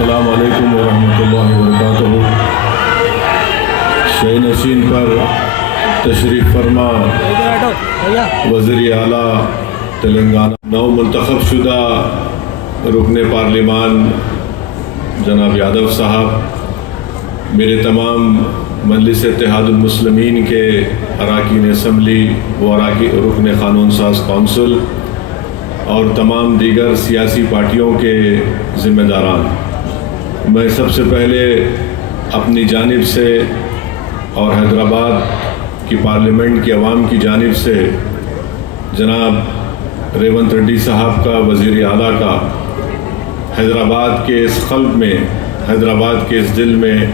अस्सलाम वालेकुम वरहमतुल्लाहि वबरकातुहू। शे नशीन पर तशरीफ़ फरमा वज़ीर आला तेलंगाना नौ मुंतखब शुदा रुकन पार्लिमान जनाब यादव साहब, मेरे तमाम मजलिस इत्तेहादुल मुस्लिमीन के अराकीन असम्बली व रुकन क़ानून साज कौंसिल और तमाम दीगर सियासी पार्टियों के ज़िम्मेदारान, मैं सबसे पहले अपनी जानिब से और हैदराबाद की पार्लियामेंट की आवाम की जानिब से जनाब रेवंत रेड्डी साहब का, वज़ीर आला का, हैदराबाद के इस क़ल्ब में, हैदराबाद के इस दिल में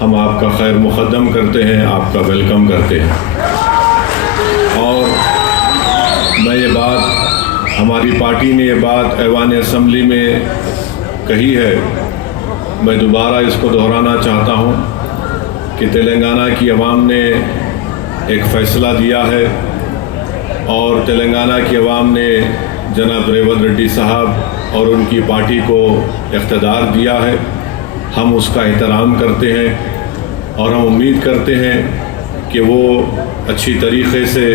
हम आपका खैर मुक़द्दम करते हैं, आपका वेलकम करते हैं। और मैं ये बात, हमारी पार्टी ने ये बात ऐवान असम्बली में कही है, मैं दोबारा इसको दोहराना चाहता हूँ कि तेलंगाना की आवाम ने एक फ़ैसला दिया है और तेलंगाना की आवाम ने जनाब रेवंत रेड्डी साहब और उनकी पार्टी को इक़्तिदार दिया है। हम उसका एहतराम करते हैं और हम उम्मीद करते हैं कि वो अच्छी तरीक़े से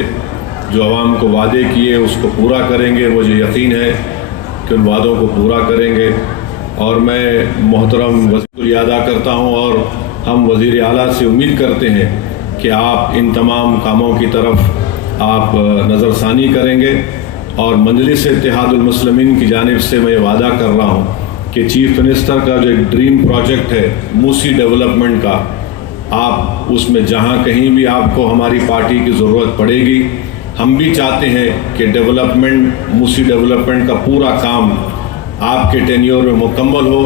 जो आवाम को वादे किए उसको पूरा करेंगे। मुझे यकीन है कि उन वादों को पूरा करेंगे और मैं मोहतरम वज़ीर अदा करता हूँ और हम वज़ीर आला से उम्मीद करते हैं कि आप इन तमाम कामों की तरफ आप नज़रसानी करेंगे। और मजलिस इत्तेहादुल मुस्लिमीन की जानिब से मैं वादा कर रहा हूँ कि चीफ मिनिस्टर का जो एक ड्रीम प्रोजेक्ट है मूसी डेवलपमेंट का, आप उसमें जहाँ कहीं भी आपको हमारी पार्टी की ज़रूरत पड़ेगी, हम भी चाहते हैं कि डेवलपमेंट, मूसी डेवलपमेंट का पूरा काम आपके टेन्योर में मुकम्मल हो,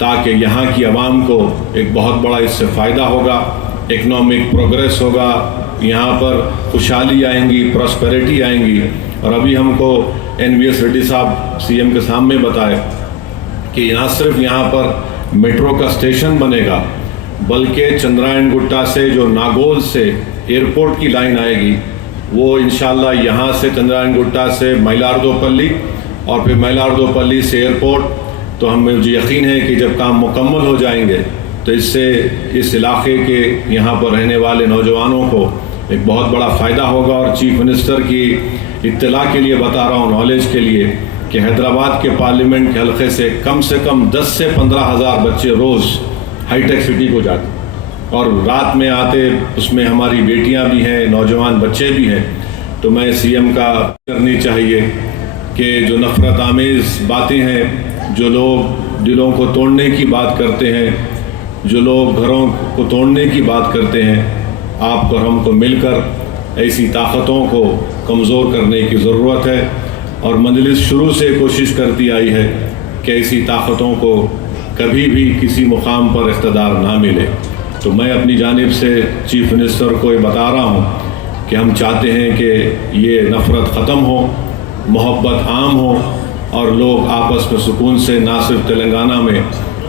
ताकि यहाँ की आवाम को एक बहुत बड़ा इससे फ़ायदा होगा, इकनॉमिक प्रोग्रेस होगा, यहाँ पर खुशहाली आएंगी, प्रॉस्पेरिटी आएंगी। और अभी हमको NVS रेड्डी साहब CM के सामने बताए कि ना सिर्फ यहाँ पर मेट्रो का स्टेशन बनेगा, बल्कि चंद्रायन गुट्टा से जो नागोल से एयरपोर्ट की लाइन आएगी, वो इंशाल्लाह यहाँ से चंद्रायन गुट्टा से मैलार्दोपल्ली और फिर मैलार्दोपल्ली से एयरपोर्ट, तो मुझे यकीन है कि जब काम मुकम्मल हो जाएंगे तो इससे इस इलाके के यहाँ पर रहने वाले नौजवानों को एक बहुत बड़ा फ़ायदा होगा। और चीफ मिनिस्टर की इत्तला के लिए बता रहा हूँ, नॉलेज के लिए, कि हैदराबाद के पार्लियामेंट के हल्के से कम 10 से 15 हज़ार बच्चे रोज़ हाईटेक सिटी को जाते और रात में आते, उसमें हमारी बेटियां भी हैं, नौजवान बच्चे भी हैं। तो मैं CM का करनी चाहिए कि जो नफ़रत आमेज़ बातें हैं, जो लोग दिलों को तोड़ने की बात करते हैं, जो लोग घरों को तोड़ने की बात करते हैं, आपको और हमको मिलकर ऐसी ताकतों को कमज़ोर करने की ज़रूरत है। और मजलिस शुरू से कोशिश करती आई है कि ऐसी ताकतों को कभी भी किसी मुकाम पर इक़्तिदार ना मिले। तो मैं अपनी जानिब से चीफ मिनिस्टर को ये बता रहा हूँ कि हम चाहते हैं कि ये नफ़रत ख़त्म हो, मोहब्बत आम हो और लोग आपस में सुकून से ना सिर्फ तेलंगाना में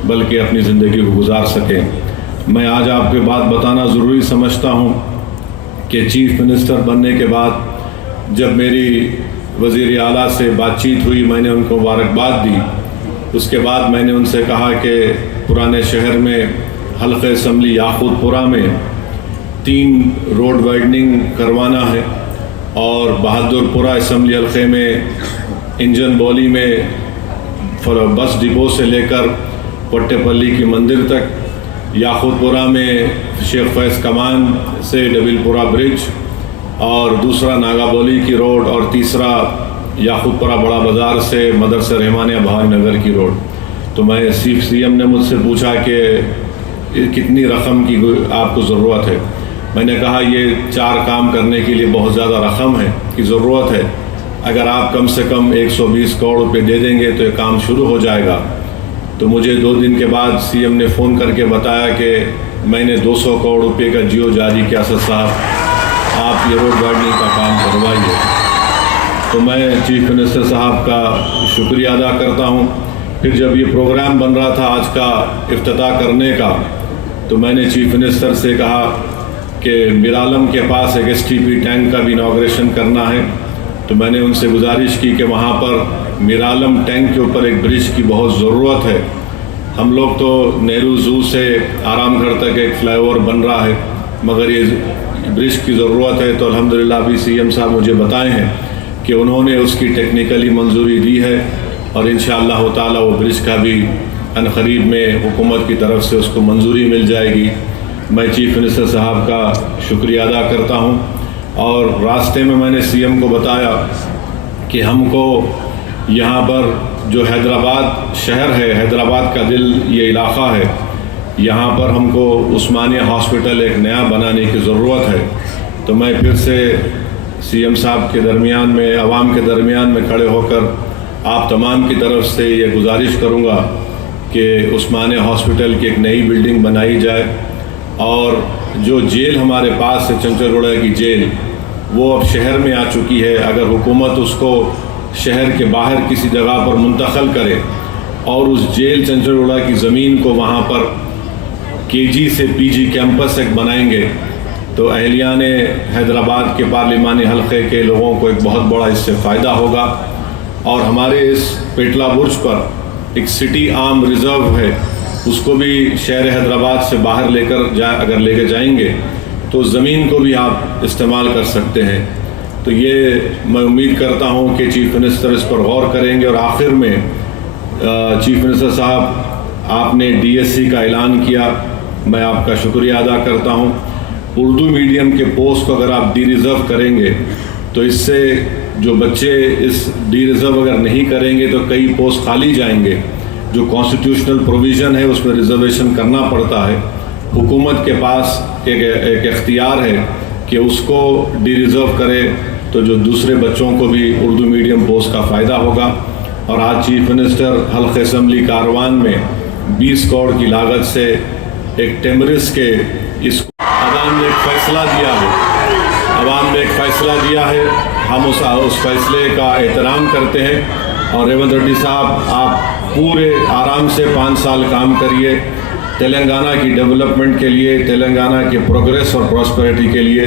बल्कि अपनी ज़िंदगी को गुजार सकें। मैं आज आपके बात बताना ज़रूरी समझता हूँ कि चीफ मिनिस्टर बनने के बाद जब मेरी वज़ीर आला से बातचीत हुई, मैंने उनको मुबारकबाद दी। उसके बाद मैंने उनसे कहा कि पुराने शहर में हल्क़े असम्बली याक़ूतपुरा में 3 रोड वाइडनिंग करवाना है और बहादुरपुरा असम्बली हल्क़े में इंजन बौली में बस डिपो से लेकर पट्टेपल्ली की मंदिर तक, याक़ूतपुरा में शेख फैज़ कमान से डबिलपुरा ब्रिज और दूसरा नागाबोली की रोड और तीसरा याक़ूतपुरा बड़ा बाज़ार से मदरसा रहमानिया भावनगर की रोड। तो मैं CM ने मुझसे पूछा कि कितनी रकम की आपको ज़रूरत है। मैंने कहा ये 4 काम करने के लिए बहुत ज़्यादा रकम है की ज़रूरत है, अगर आप कम से कम 120 करोड़ रुपये दे देंगे तो ये काम शुरू हो जाएगा। तो मुझे 2 दिन के बाद CM ने फ़ोन करके बताया कि मैंने 200 करोड़ रुपये का जियो जारी किया, सर साहब आप ये रोड वाइडनिंग का काम करवाइए। तो मैं चीफ मिनिस्टर साहब का शुक्रिया अदा करता हूँ। फिर जब ये प्रोग्राम बन रहा था आज का इफ्तिताह करने का, तो मैंने चीफ मिनिस्टर से कहा कि मीरालम के पास एक STP टैंक का भी इनॉग्रेशन करना है। तो मैंने उनसे गुजारिश की कि वहाँ पर मीरालम टैंक के ऊपर एक ब्रिज की बहुत ज़रूरत है ہم لوگ تو نہرو زو سے آرام گھر تک ایک فلائی اوور بن رہا ہے، مگر یہ برج کی ضرورت ہے، تو الحمدللہ ابھی سی ایم صاحب مجھے بتائے ہیں کہ انہوں نے اس کی ٹیکنیکلی منظوری دی ہے، اور انشاءاللہ تعالی وہ برج کا بھی عنقریب میں حکومت کی طرف سے اس کو منظوری مل جائے گی۔ میں چیف منسٹر صاحب کا شکریہ ادا کرتا ہوں، اور راستے میں نے سی ایم کو بتایا کہ ہم کو یہاں پر جو حیدرآباد شہر ہے، حیدرآباد کا دل یہ علاقہ ہے، یہاں پر ہم کو عثمانیہ ہاسپٹل ایک نیا بنانے کی ضرورت ہے۔ تو میں پھر سے سی ایم صاحب کے درمیان میں، عوام کے درمیان میں کھڑے ہو کر آپ تمام کی طرف سے یہ گزارش کروں گا کہ عثمانیہ ہاسپٹل کی ایک نئی بلڈنگ بنائی جائے، اور جو جیل ہمارے پاس ہے چنچلگوڑا کی جیل، وہ اب شہر میں آ چکی ہے۔ اگر حکومت اس کو شہر کے باہر کسی جگہ پر منتقل کرے اور اس جیل چنچلگوڑا کی زمین کو وہاں پر KG سے PG کیمپس ایک بنائیں گے، تو اہلیان حیدرآباد کے پارلیمانی حلقے کے لوگوں کو ایک بہت بڑا اس سے فائدہ ہوگا، اور ہمارے اس پیٹلا برج پر ایک سٹی آرم ریزرو ہے، اس کو بھی شہر حیدرآباد سے باہر لے کر اگر لے کے جائیں گے تو زمین کو بھی آپ استعمال کر سکتے ہیں۔ تو یہ میں امید کرتا ہوں کہ چیف منسٹر اس پر غور کریں گے۔ اور آخر میں چیف منسٹر صاحب، آپ نے DSC کا اعلان کیا، میں آپ کا شکریہ ادا کرتا ہوں۔ اردو میڈیم کے پوسٹ کو اگر آپ ڈی ریزرو کریں گے تو اس سے جو بچے اس ڈی ریزرو اگر نہیں کریں گے تو کئی پوسٹ خالی جائیں گے۔ جو کانسٹیٹیوشنل پروویژن ہے اس میں ریزرویشن کرنا پڑتا ہے، حکومت کے پاس ایک اختیار ہے کہ اس کو ڈی ریزرو کرے، تو جو دوسرے بچوں کو بھی اردو میڈیم پوسٹ کا فائدہ ہوگا۔ اور آج چیف منسٹر حلقہ اسمبلی کاروان میں 20 کروڑ کی لاگت سے ایک ٹیمرس کے اس عوام نے ایک فیصلہ دیا ہے، عوام نے ایک فیصلہ دیا ہے، ہم اس فیصلے کا احترام کرتے ہیں۔ اور ریونت ریڈی صاحب، آپ پورے آرام سے 5 سال کام کریے، تلنگانہ کی ڈیولپمنٹ کے لیے، تلنگانہ کے پروگریس اور پراسپیرٹی کے لیے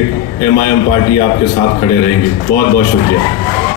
MIM پارٹی آپ کے ساتھ کھڑے رہیں گی۔ بہت بہت شکریہ۔